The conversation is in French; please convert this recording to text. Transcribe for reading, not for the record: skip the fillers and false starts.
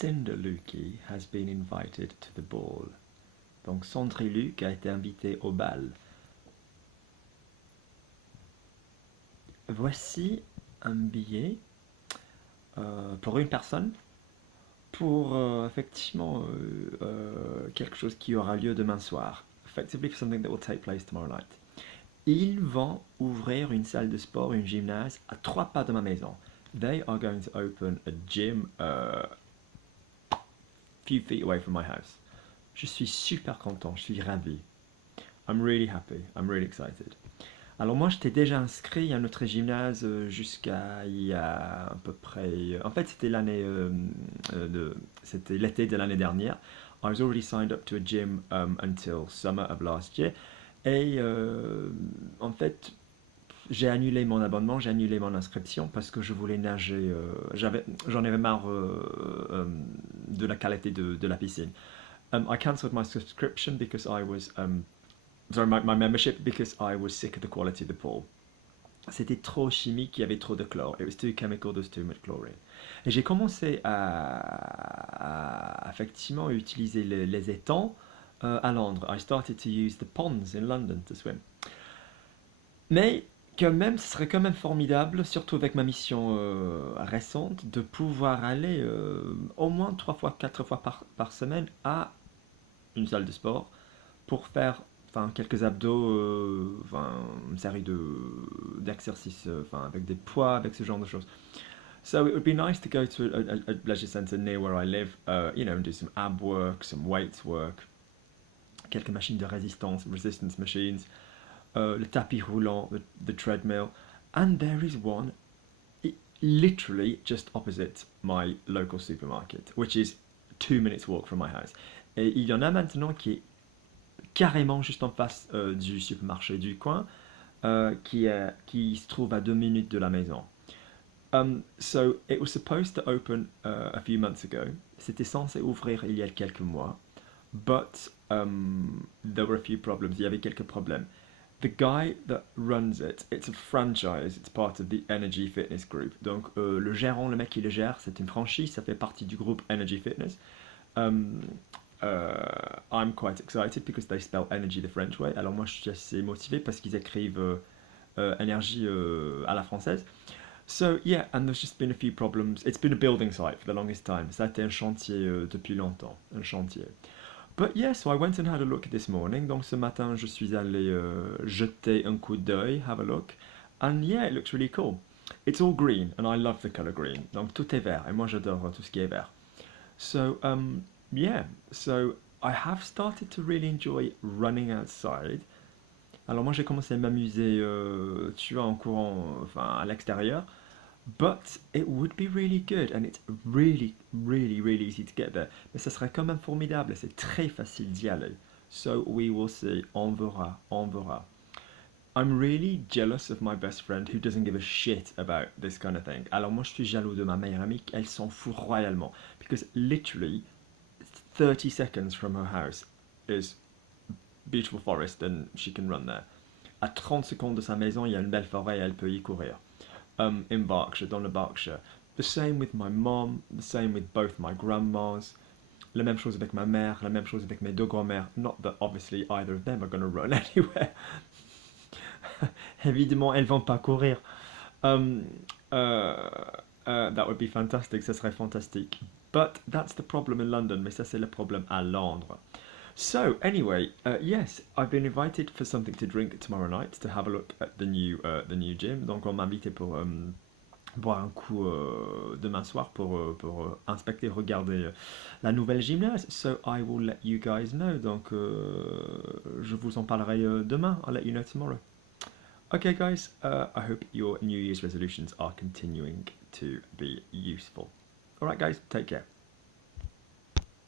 Cinderlucky has been invited to the ball. Donc Cendriluc a été invité au bal. Voici un billet pour une personne pour effectivement quelque chose qui aura lieu demain soir. Effectively for something that will take place tomorrow night. Ils vont ouvrir une salle de sport, une gymnase à 3 pas de ma maison. They are going to open a gym few feet away from my house. Je suis super content, je suis ravi. I'm really happy, I'm really excited. Alors moi, j'étais déjà inscrit à notre gymnase jusqu'à il y a à peu près... En fait, c'était l'été de l'année dernière. I was already signed up to a gym until summer of last year. Et en fait, j'ai annulé mon abonnement, j'ai annulé mon inscription parce que je voulais nager. J'en avais marre de la qualité de la piscine. I cancelled my subscription because I was sorry, my membership because I was sick of the quality of the pool. C'était trop chimique, il y avait trop de chlore. It was too chemical, there's too much chlorine. Et j'ai commencé à effectivement utiliser les étangs à Londres. I started to use the ponds in London to swim. Mais quand même, ce serait quand même formidable, surtout avec ma mission récente, de pouvoir aller au moins 3 fois, 4 fois par semaine à une salle de sport pour faire quelques abdos, une série d'exercices avec des poids, avec ce genre de choses. So it would be nice to go to a leisure centre near where I live, and do some ab work, some weights work, quelques machines de résistance, resistance machines, le tapis roulant, the treadmill, and there is one literally just opposite my local supermarket, which is 2 minutes walk from my house. Et il y en a maintenant qui est carrément juste en face du supermarché du coin, qui se trouve à 2 minutes de la maison. So it was supposed to open a few months ago. C'était censé ouvrir il y a quelques mois, but there were a few problems. Il y avait quelques problèmes. The guy that runs it, it's a franchise, it's part of the Energy Fitness Group. Donc le gérant, le mec qui le gère, c'est une franchise, ça fait partie du groupe Energy Fitness. I'm quite excited because they spell energy the French way. Alors moi je suis assez motivé parce qu'ils écrivent énergie à la française. So yeah, and there's just been a few problems. It's been a building site for the longest time. Ça a été un chantier depuis longtemps, un chantier. But yeah, so I went and had a look this morning. Donc ce matin, je suis allé jeter un coup d'œil, have a look. And yeah, it looks really cool. It's all green, and I love the color green. Donc tout est vert, et moi j'adore tout ce qui est vert. So yeah, so I have started to really enjoy running outside. Alors moi j'ai commencé à m'amuser, tu vois, en courant, à l'extérieur. But it would be really good and it's really, really, really easy to get there. Mais ça serait quand même formidable, c'est très facile d'y aller. So we will see, on verra, on verra. I'm really jealous of my best friend who doesn't give a shit about this kind of thing. Alors moi je suis jaloux de ma meilleure amie, elle s'en fout royalement. Because literally 30 seconds from her house is beautiful forest and she can run there. À 30 secondes de sa maison, il y a une belle forêt et elle peut y courir. In Berkshire, dans le Berkshire. The same with my mom, the same with both my grandmas. La même chose avec ma mère, la même chose avec mes deux grand-mères. Not that obviously either of them are going to run anywhere. Évidemment, elles vont pas courir. That would be fantastic, ça serait fantastique. But that's the problem in London, mais ça c'est le problème à Londres. So anyway, yes, I've been invited for something to drink tomorrow night to have a look at the new gym. Donc on m'a invité pour boire un coup demain soir pour inspecter, regarder la nouvelle gymnase. So I will let you guys know. Donc je vous en parlerai demain. I'll let you know tomorrow. Okay guys, I hope your New Year's resolutions are continuing to be useful. Alright guys, take care.